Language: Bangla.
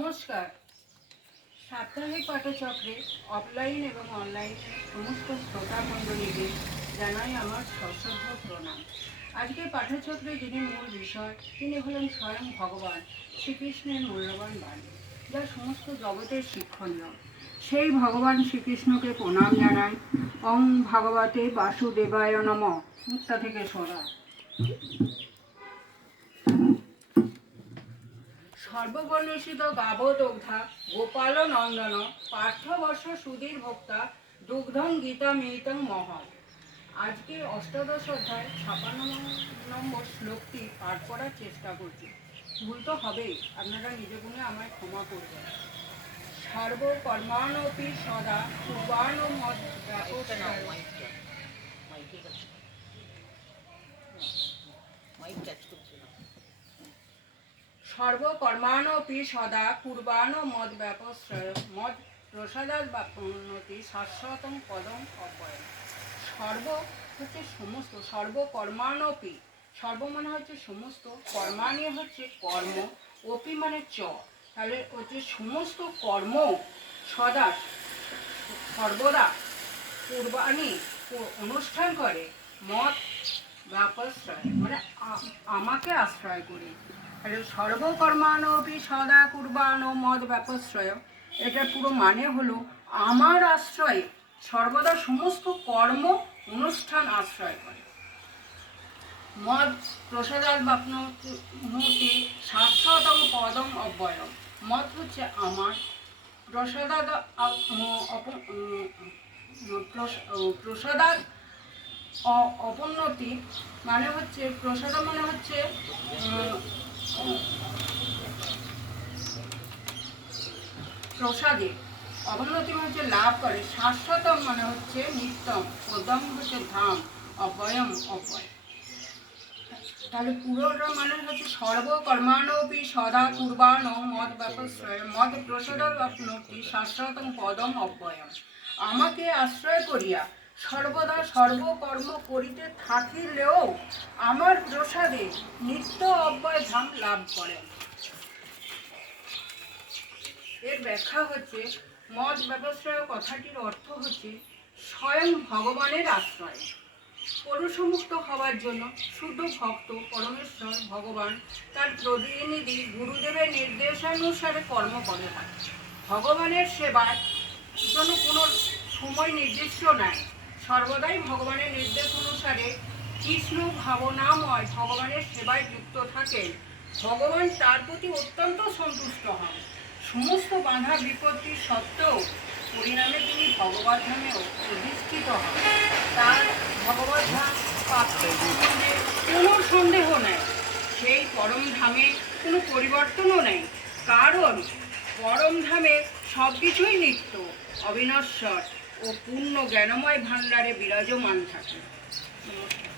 নমস্কার। সাপ্তাহিক পাঠচক্রে অফলাইন এবং অনলাইনে সমস্ত শ্রোতা মণ্ডলীকে জানাই আমার সশ্রদ্ধ প্রণাম। আজকের পাঠচক্রে যিনি মূল বিষয়, তিনি হলেন স্বয়ং ভগবান শ্রীকৃষ্ণের মূল্যবান বাণী, যা সমস্ত জগতের শিক্ষণীয়। সেই ভগবান শ্রীকৃষ্ণকে প্রণাম জানাই। ওং ভগবতে বাসুদেবায় নম। মুক্তা থেকে সরা। সর্ববর্ণিষিত গাবদগ্ধা গোপাল নন্দন পার্থবর্ষ সুধীর ভোক্তা, দুগ্ধং গীতা মিহিতং মহৎ আজকে অষ্টাদশ অধ্যায়, ছাপান্ন নম্বর শ্লোকটি পাঠ করার চেষ্টা করছি। ভুল তো হবেই, আপনারা নিজে গুণে আমায় ক্ষমা করবেন। সর্বকর্মাণপি সদা পূর্বাণ মত সর্বকর্মাণপি সদা কুর্বাণ মদ ব্যপশ্রয় মদ প্রসাদাত বাপনতি শাশ্বতম পদম অপয় সর্ব হচ্ছে সমস্ত, সর্বকর্মাণপি সর্ব মানে হচ্ছে সমস্ত কর্মানি হচ্ছে কর্ম, অপি মানে চ। তাহলে হচ্ছে সমস্ত কর্ম সদা, সর্বদা কুরবানি অনুষ্ঠান করে মত ব্যাপাশ্রয় মানে আমাকে আশ্রয় করি। তাহলে সর্বকর্মানবি সদা কুরবান ও মদ ব্যাপশ্রয়। এটার পুরো মানে হলো আমার আশ্রয়ে সর্বদা সমস্ত কর্ম অনুষ্ঠান আশ্রয় করে। মদ প্রসাদাত বাপনতি শাশ্বতম পদম অব্যয়ম। মদ হচ্ছে আমার প্রসাদাত আপ- উম, অপ- উম, উম, প্রস- উম, প্রসাদাত অ- অপোন্নতি মানে হচ্ছে প্রসাদ মানে হচ্ছে প্রসাদে। অবনতি হচ্ছে লাভ করে শাশ্বতম মানে হচ্ছে নিত্যম পদম হচ্ছে ধাম, অব্যয়ম, অব্যয়। তাহলে পুরোটা মানে হচ্ছে সর্বকর্মাণপি সদা কুর্বাণ মদ ব্যাপশ্রয়, মদ প্রসাদ আপনতি শাশ্বতম পদম, অব্যয়ম। আমাকে আশ্রয় করিয়া সর্বদা সর্বকর্ম করিতে থাকিলেও আমার প্রসাদে নিত্য অব্যয় ধাম লাভ করেন এর ব্যাখ্যা হচ্ছে মদ ব্যবসায় কথাটির অর্থ হচ্ছে স্বয়ং ভগবানের আশ্রয়। পরশুমুক্ত হওয়ার জন্য শুদ্ধ ভক্ত পরমেশ্বর, ভগবান তার প্রতিনিধি গুরুদেবের নির্দেশানুসারে কর্ম করে থাকে ভগবানের সেবার জন্য কোনো সময় নির্দিষ্ট নাই। সর্বদাই ভগবানের নির্দেশ অনুসারে কৃষ্ণ ভাবনাময় ভগবানের সেবায় যুক্ত থাকেন। ভগবান তার প্রতি অত্যন্ত সন্তুষ্ট হন। সমস্ত বাধা বিপত্তি সত্ত্বেও পরিণামে তিনি ভগবত ধামেও অধিষ্ঠিত হন। তার ভগবত ধাম সম্বন্ধে কোনো সন্দেহ নেই। সেই পরম ধামে কোনো পরিবর্তনও নেই। কারণ পরম ধামে সব কিছুই নিত্য, অবিনশ্বর ও পূর্ণ জ্ঞানময় ভাণ্ডারে বিরাজমান থাকে। নমস্কার।